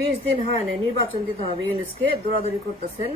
20 দিন হয় না, নির্বাচন দিতে হবে ইউনুসকে, দৌড়াদৌড়ি করতেছেন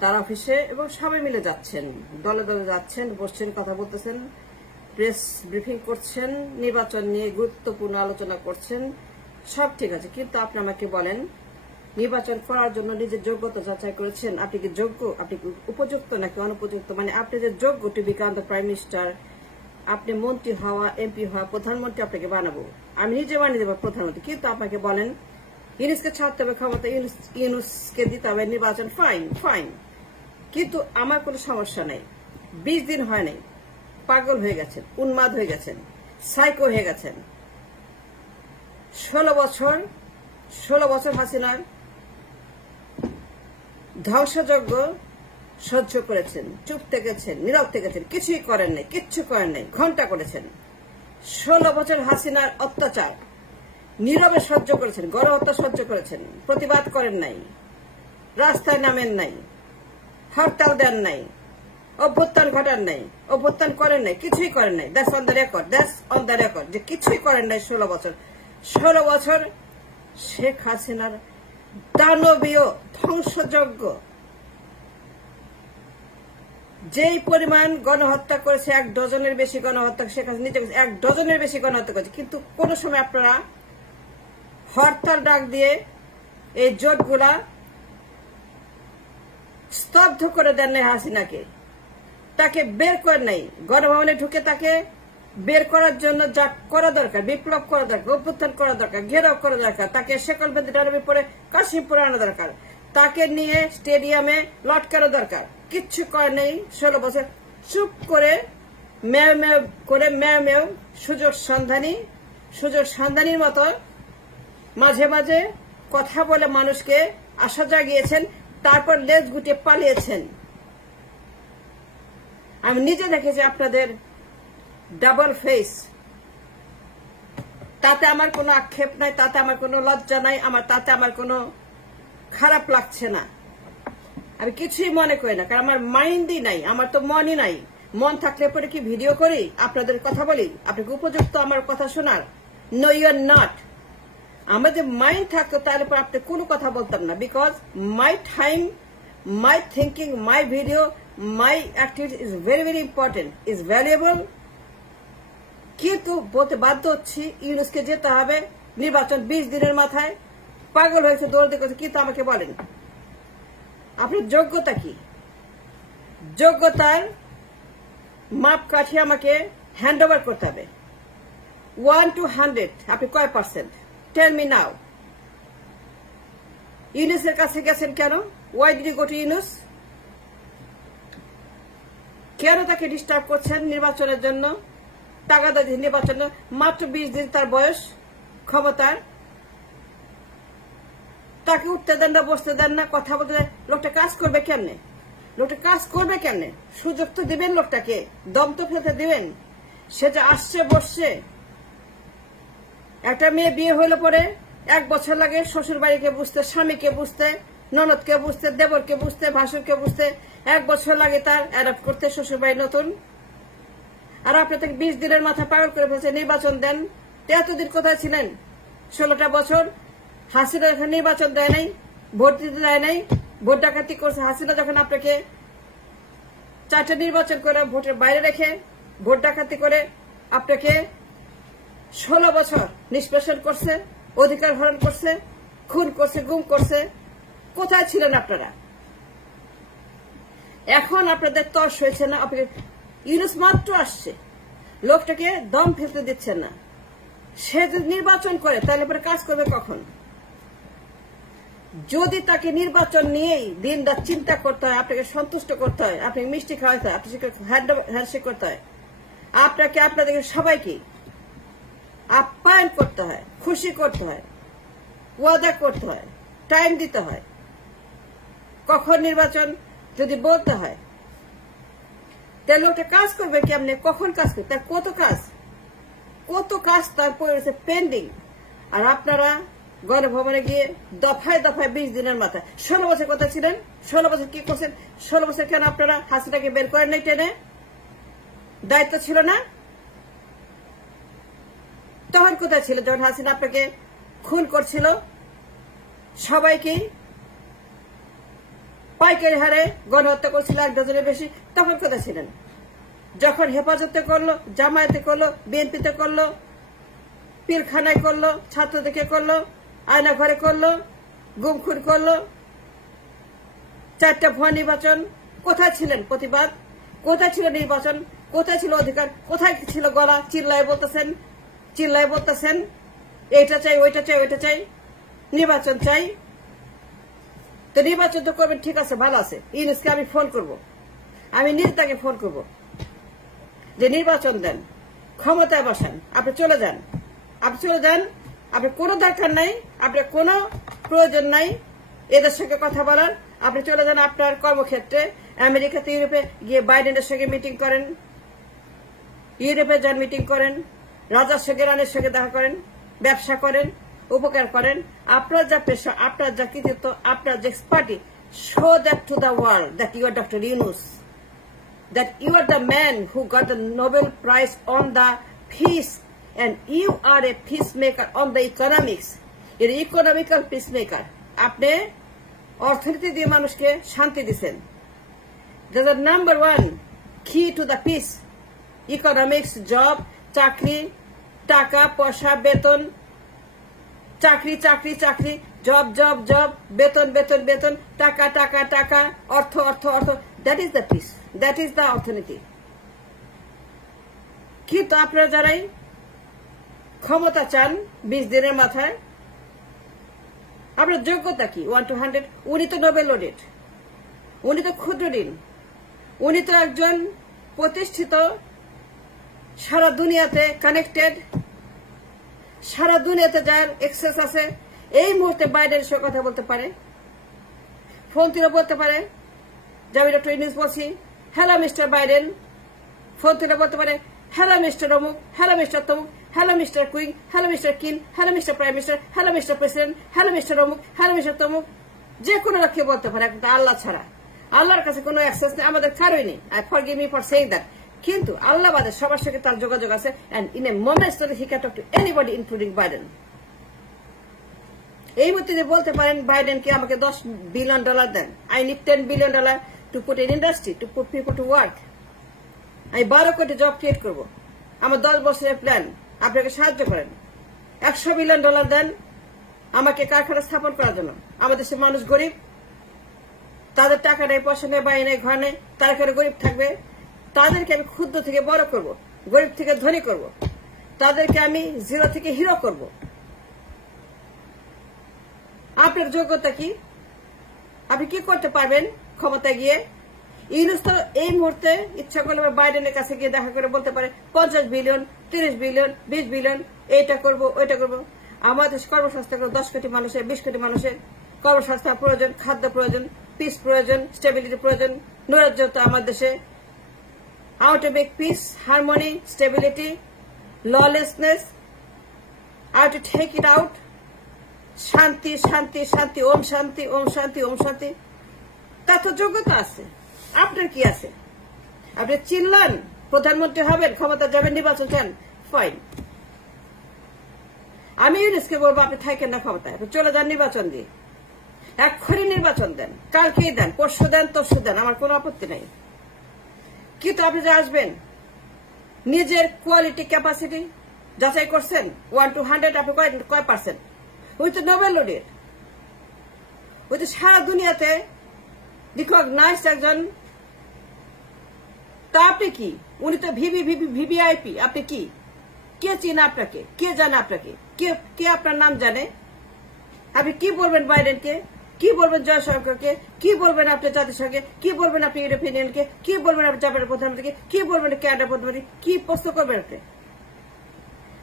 তার অফিসে এবং সবাই মিলে যাচ্ছেন, দলে দলে যাচ্ছেন, বসছেন, কথা বলতেছেন, প্রেস ব্রিফিং করছেন, নির্বাচন নিয়ে গুরুত্বপূর্ণ আলোচনা করছেন, সব ঠিক আছে। কিন্তু আপনি আমাকে বলেন, নির্বাচন করার জন্য নিজের যোগ্যতা যাচাই করেছেন? আপনি কি যোগ্য, আপনি উপযুক্ত নাকি অনুপযুক্ত? মানে আপনি যে যোগ্য to become the prime minister, আপনি মন্ত্রী হওয়া, এমপি হওয়া, প্রধানমন্ত্রী আপনাকে বানাবো, আমি নিজে বানিয়ে দেবো প্রধানমন্ত্রী। কিন্তু আপনাকে বলেন ইউনুসকে ছাড়তে হবে ক্ষমতা, ইউনুসকে দিতে হবে নির্বাচন, ফাইন ফাইন। কিন্তু আমার কোনো সমস্যা নেই, 20 দিন হয় নাই, পাগল হয়ে গেছেন, উন্মাদ হয়ে গেছেন, সাইকো হয়ে গেছেন। 16 বছর হাসিনার ধ্বংসযজ্ঞ সহ্য করেছেন, চুপ থেকেছেন, নীরব থেকেছেন, কিছুই করেন নাই, কিচ্ছু করেন নাই, ঘন্টা করেছেন। 16 বছর হাসিনার অত্যাচার নীরবে সহ্য করেছেন, গণহত্যা সহ্য করেছেন, প্রতিবাদ করেন নাই, রাস্তায় নামেন নাই, হরতাল দেন নাই, অভ্যুত্থান ঘটান নাই, অভ্যুত্থান করেন নাই, কিছুই করেন নাই। দ্যাটস অন দ্য রেকর্ড, যে কিছুই করেন নাই 16 বছর শেখ হাসিনার দানবীয় ধ্বংসযজ্ঞ। যেই পরিমাণ গণহত্যা করেছে, 1 ডজনের বেশি গণহত্যা, শেখ হাসিনা নিজে 1 ডজনের বেশি গণহত্যা করেছে। কিন্তু কোন সময় আপনারা হরতাল ডাক দিয়ে এই জোটগুলা স্তব্ধ করে দেন নাই হাসিনাকে, তাকে বের করেন নাই। গণভবনে ঢুকে তাকে বের করার জন্য যা করা দরকার, বিপ্লব করা দরকার, অভ্যুত্থান করা দরকার, ঘেরাও করা দরকার, তাকে শেকল বেঁধে ডানাবে পরে কাশিমপুরে আনা দরকার, তাকে নিয়ে স্টেডিয়ামে লটকানো দরকার। কিচ্ছু করে নেই 16 বছর। চুপ করে ম্যাও সুযোগ সন্ধানীর মতো মাঝে মাঝে কথা বলে মানুষকে আশা জাগিয়েছেন, তারপর লেজ গুটিয়ে পালিয়েছেন। আমি নিজে দেখেছি আপনাদের ডাবল ফেস। তাতে আমার কোনো আক্ষেপ নাই, তাতে আমার কোনো লজ্জা নাই, তাতে আমার কোনো খারাপ লাগছে না, আমি কিছুই মনে করি না, কারণ আমার মাইন্ডই নাই, আমার তো মনই নাই। মন থাকলে পরে কি ভিডিও করি, আপনাদের কথা বলি, আপনাকে উপযুক্ত আমার কথা শোনার? No, you are not. আমার যে মাইন্ড থাকতো তাহলে পর আপনি কোনো কথা বলতাম না, because my time, my thinking, my video, my activity is very very important, is valuable. কিন্তু বলতে বাধ্য হচ্ছি ইউনুসকে যেতে হবে নির্বাচন 20 দিনের মাথায়। পাগল হয়েছে, দৌড়তে করছে। কিন্তু আমাকে বলেন আপনার যোগ্যতা কি? যোগ্যতার মাপকাঠি আমাকে হ্যান্ড ওভার করতে হবে। 1 to 100 আপনি কয় %? Tell me now. ইউনুসের কাছে গেছেন কেন? Why did you go to Yunus? কেন তাকে ডিস্টার্ব করছেন নির্বাচনের জন্য? তাগাদা দিয়ে নির্বাচন, মাত্র 20 দিন তার বয়স ক্ষমতার, তাকে উঠতে দেন না, বসতে দেন না, কথা বলতে দেন। লোকটা কাজ করবে কেমনে? সুযোগ তো দিবেন লোকটাকে, দম তো ফেলতে দিবেন। সে যে আসছে বসছে। একটা মেয়ে বিয়ে হইলে পরে 1 বছর লাগে শ্বশুর বাড়িকে বুঝতে, স্বামীকে বুঝতে, ননদকে বুঝতে, দেবরকে বুঝতে, ভাসুরকে বুঝতে। 1 বছর লাগে তার অ্যাডাপ্ট করতে শ্বশুর বাড়ি নতুন। আর আপনি তাকে 20 দিনের মাথা পাগল করে ফেলছে, নির্বাচন দেন। এতদিন কোথায় ছিলেন? 16টা বছর হাসিনা যখন নির্বাচন দেয় নাই, ভোট দিতে দেয় নাই, ভোট ডাকাতি করছে হাসিনা যখন আপনাকে 4টা নির্বাচন করে ভোটের বাইরে রেখে ভোট ডাকাতি করে আপনাকে 16 বছর নিষ্পেষণ করছে, অধিকার হরণ করছে, খুন করছে, গুম করছে। কোথায় ছিলেন আপনারা? এখন আপনাদের তর্স হয়েছে না? আপনি ইউনুস মাত্র আসছে, লোকটাকে দম ফেলতে দিচ্ছেন না। সে যদি নির্বাচন করে তাহলে পরে কাজ করবে কখন? যদি তাকে নির্বাচন নিয়েই দিন রাত চিন্তা করতে হয়, আপনাকে সন্তুষ্ট করতে হয়, আপনাকে মিষ্টি খাওয়াতে হয়, আপনাকে হ্যান্ডশেক করতে হয়, আপনাকে আপনাদের সবাইকে আপ্যায়ন করতে হয়, খুশি করতে হয়, ওয়াদা করতে হয়, টাইম দিতে হয়, কখন নির্বাচন যদি বলতে হয়, তাহলে লোকটা কাজ করবে কেমনে? কখন কাজ করবে? তার কত কাজ তার পড়েছে পেন্ডিং। আর আপনারা গণভবনে গিয়ে দফায় 20 দিনের মাথায় 16 বছর কোথায় ছিলেন? 16 বছর কি করছেন? 16 বছর কেন আপনারা হাসিনাকে বের করেন নাই টেনে? দায়িত্ব ছিল না? তখন কোথায় ছিল যখন হাসিনা আপনাকে খুন করছিল? সবাইকে পাইকারি হারে গণহত্যা করছিল 1 ডজনের বেশি। তখন কোথায় ছিলেন? যখন হেফাজতে করলো, জামায়াতে করলো, বিএনপিতে করলো, পীরখানায় করলো, ছাত্রদেরকে করলো, আয়না ঘরে করলো, গুমখুর করলো, 4টা ভুয়া নির্বাচন। কোথায় ছিলেন প্রতিবাদ? কোথায় ছিল নির্বাচন? কোথায় ছিল অধিকার? কোথায় ছিল গলা? চিল্লায় বলতেছেন এইটা চাই, ওইটা চাই, ওইটা চাই, নির্বাচন চাই। তো নির্বাচন তো করবেন, ঠিক আছে, ভালো আছে। ইউনুসকে আমি ফোন করব, আমি নিজে তাকে ফোন করব যে নির্বাচন দেন, ক্ষমতায় বসান, আপনি চলে যান, আপনার কোনো দরকার নাই, আপনার কোনো প্রয়োজন নাই এদের সঙ্গে কথা বলার। আপনি চলে যান আপনার কর্মক্ষেত্রে, আমেরিকাতে, ইউরোপে গিয়ে বাইডেনের সঙ্গে মিটিং করেন, ইউরোপে যান মিটিং করেন, রাজার সঙ্গে রানীর সঙ্গে দেখা করেন, ব্যবসা করেন, উপকার করেন। আপনার যা পেশা, আপনার যা কৃতিত্ব, আপনার যে expertise, show that to the world that you are Doctor Yunus, that you are the man who got the Nobel Prize on the peace, and you are a peacemaker on the economics. You're an economical peacemaker. আপনি অর্থনীতি দিয়ে মানুষকে শান্তি দিচ্ছেন। There's a number 1 key to the peace. Economics, job, চাকরি, টাকা পয়সা, বেতন, চাকরি, জব, বেতন, টাকা, অর্থ। That is the peace. That is the অর্থনীতি। কিন্তু আপনারা যারাই ক্ষমতা চান 20 দিনের মাথায়, আপনার যোগ্যতা কি? 1 to 100। উনি তো নোবেল লরেট, উনি তো ক্ষুদ্র ঋণ, উনি তো একজন প্রতিষ্ঠিত, সারা দুনিয়াতে কানেক্টেড, সারা দুনিয়াতে যার এক্সেস আছে। এই মুহূর্তে বাইডেনের সঙ্গে কথা বলতে পারে, ফোন তুলে বলতে পারে যে আমি ডক্টর ইউনুস বলছি, হ্যালো মিস্টার বাইডেন। ফোন তুলে বলতে পারে, হ্যালো মিস্টার অমুক, হ্যালো মিস্টার তমুক, হ্যালো মিস্টার কুইং, হ্যালো মিস্টার কিন, hello mister prime minister, hello mister president, hello mister অমুক, হ্যালো মিস্টার তমুক। যে কোনো রাখে বলতে পারে, একটা আল্লাহ ছাড়া। আল্লাহর কাছে কোনো অ্যাক্সেস নেই, আমাদের কারোই নেই। I forgive me for saying that. কিন্তু আল্লাহ বাদে সবার সঙ্গে তার যোগাযোগ আছে, and in a moment's notice he can talk to anybody including Biden. এই মধ্যে যে বলতে পারেন বাইডেনকে আমাকে $10 billion then, I need $10 billion to put in industry, to put people to work. আমি 12 কোটি জব ক্রিয়েট করব, আমার 10 বছরের প্ল্যান, আপনাকে সাহায্য করেন। $100 billion দেন আমাকে কারখানা স্থাপন করার জন্য। আমাদের দেশের মানুষ গরিব, তাদের টাকা নেই, পয়সা নেই, বাড়ি নেই, ঘর নেই, তারা করে গরিব থাকবে। তাদেরকে আমি ক্ষুদ্র থেকে বড় করব, গরিব থেকে ধনী করব, তাদেরকে আমি জিরো থেকে হিরো করব। আপনার যোগ্যতা কি? আপনি কি করতে পারবেন ক্ষমতায় গিয়ে? ইউনুস তো এই মুহূর্তে ইচ্ছা করলে বাইডেনের কাছে গিয়ে দেখা করে বলতে পারে 50 বিলিয়ন, 30 বিলিয়ন, 20 বিলিয়ন, এইটা করব, ওইটা করব। আমাদের কর্মসংস্থান 10 কোটি মানুষের, 20 কোটি মানুষের কর্মসংস্থান প্রয়োজন, খাদ্য প্রয়োজন, পিস প্রয়োজন, স্টেবিলিটি প্রয়োজন, নৈরাজ্যতা আমার দেশে। How to make peace, harmony, stability, lawlessness, how to take it out, শান্তি, ওম শান্তি। তার তো যোগ্যতা আছে। আপনার কি আছে? আপনি চিনলেন প্রধানমন্ত্রী হবেন, ক্ষমতা যাবেন, নির্বাচন চান, ফাইন। আমি ইউনুসকে বলবো আপনি থাকেন না ক্ষমতায়, আপনি চলে যান নির্বাচন দিয়ে, এক্ষুনি নির্বাচন দেন, কালকেই দেন, পরশু দেন, তরশু দেন, আমার কোনো আপত্তি নেই। কিন্তু আপনি যে আসবেন, নিজের কোয়ালিটি ক্যাপাসিটি যাচাই করছেন? 1 to 100 আপনি কয় পার্সেন্ট? ওই তো নোবেল লরেট, ওই তো সারা দুনিয়াতে রিকগনাইজড একজন। তা আপনি কি? উনি তো ভিভিআইপি। আপনি কি? কে চিনে আপনাকে? কে জানে আপনাকে? কে আপনার নাম জানে? আপনি কি বলবেন বাইডেনকে? কি বলবেন জয়শঙ্করকে? কি বলবেন আপনি জাতিসংঘে? কি বলবেন আপনি ইউরোপিয়ান ইউনিয়নকে? কি বলবেন আপনি জাপানের প্রধানমন্ত্রীকে? কি বলবেন ক্যানাডার প্রধানমন্ত্রী? কি প্রশ্ন করবেন আপনি?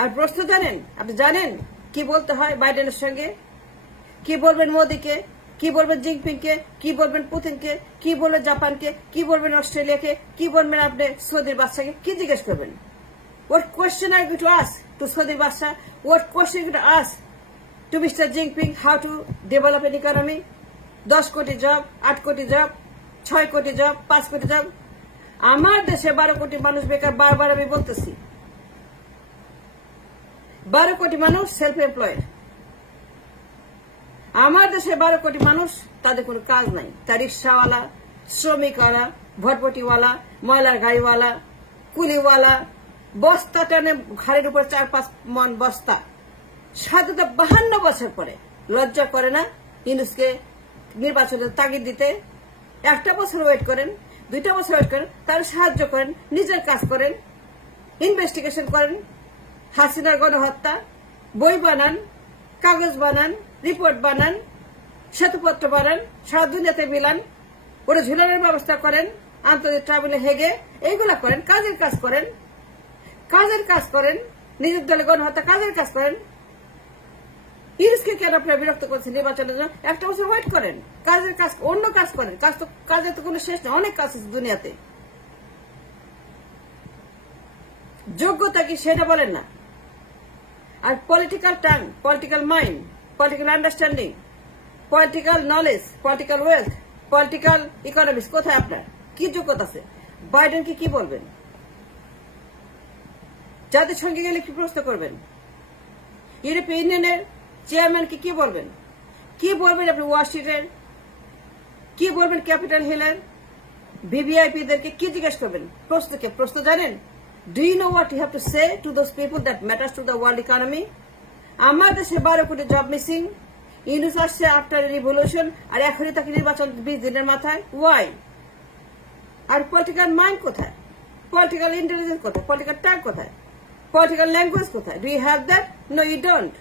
আর প্রশ্ন জানেন? আপনি জানেন কি বলতে হয় বাইডেনের সঙ্গে? কি বলবেন মোদীকে? কি বলবেন জিনপিংকে? কি বলবেন পুতিনকে? কি বলবেন জাপানকে? কি বলবেন অস্ট্রেলিয়াকে? কি বলবেন আপনি সৌদির বাদশাকে? কি জিজ্ঞেস করবেন? What question are you going to ask to Saudi Basha? What question are you going to ask to Mr. Jinping? How to develop an economy? 10 কোটি জব, 8 কোটি জব, 6 কোটি জব, 5 কোটি জব। আমার দেশে 12 কোটি মানুষ বেকার, বারবার আমি বলতেছি। 12 কোটি মানুষ সেলফ এমপ্লয়েড। আমার দেশে 12 কোটি মানুষ, তাদের কোনো কাজ নাই। তা রিক্সাওয়ালা, শ্রমিকওয়ালা, ভটভটিওয়ালা, ময়লার গাড়িওয়ালা, কুলিওয়ালা, বস্তা টানে ঘাড়ের উপর 4-5 মন বস্তা। 52 বছর পরে লজ্জা করে না ইউনূসকে নির্বাচনের তাগিদ দিতে? 1টা বছর ওয়েট করেন, 2টা বছর ওয়েট করেন, তার সাহায্য করেন, নিজের কাজ করেন, ইনভেস্টিগেশন করেন। হাসিনার গণহত্যা বই বানান, কাগজ বানান, রিপোর্ট বানান, শ্বেতপত্র বানান, সারা দুনিয়াতে মিলান, ওরা ঝুলানোর ব্যবস্থা করেন, আন্তর্জাতিক ট্রাইব্যুনালে হেগে এইগুলা করেন, কাজের কাজ করেন, নিজের দলে গণহত্যা কাজের কাজ করেন। ইউনূসকে কেন আপনারা বিরক্ত করছেন নির্বাচনের জন্য? 1টা বছর ওয়েট করেন, কাজের কাজ, অন্য কাজ করেন। কাজের তো কোনো শেষ নেই, অনেক কাজ আছে দুনিয়াতে। যোগ্যতা কি সেটা বলেন না। আর political tongue, political mind, political understanding, political knowledge, political wealth, political economics কোথায় আপনার? কি যোগ্যতা আছে? বাইডেনকে কি বলবেন? জাতিসংঘে গেলে কি প্রশ্ন করবেন? ইউরোপীয় ইউনিয়নের চেয়ারম্যানকে কি বলবেন? কি বলবেন আপনি ওয়াশিংটনের? কি বলবেন ক্যাপিটাল হিলের? ভিভিআইপিদেরকে কি জিজ্ঞেস করবেন? প্রশ্ন জানেন? Do you know what you have to say to those people that matters to the world economy? আমার দেশে 12 কোটি জব মিসিং। ইউনূস আসছে আফটার রিভলিউশন, আর এখনই তাকে নির্বাচন 20 দিনের মাথায়। ওয়াই? আর পলিটিক্যাল মাইন্ড কোথায়? পলিটিক্যাল ইন্টেলিজেন্স কোথায়? পলিটিক্যাল টাং কোথায়? পলিটিক্যাল ল্যাঙ্গুয়েজ কোথায়? Do you have that? No, you don't.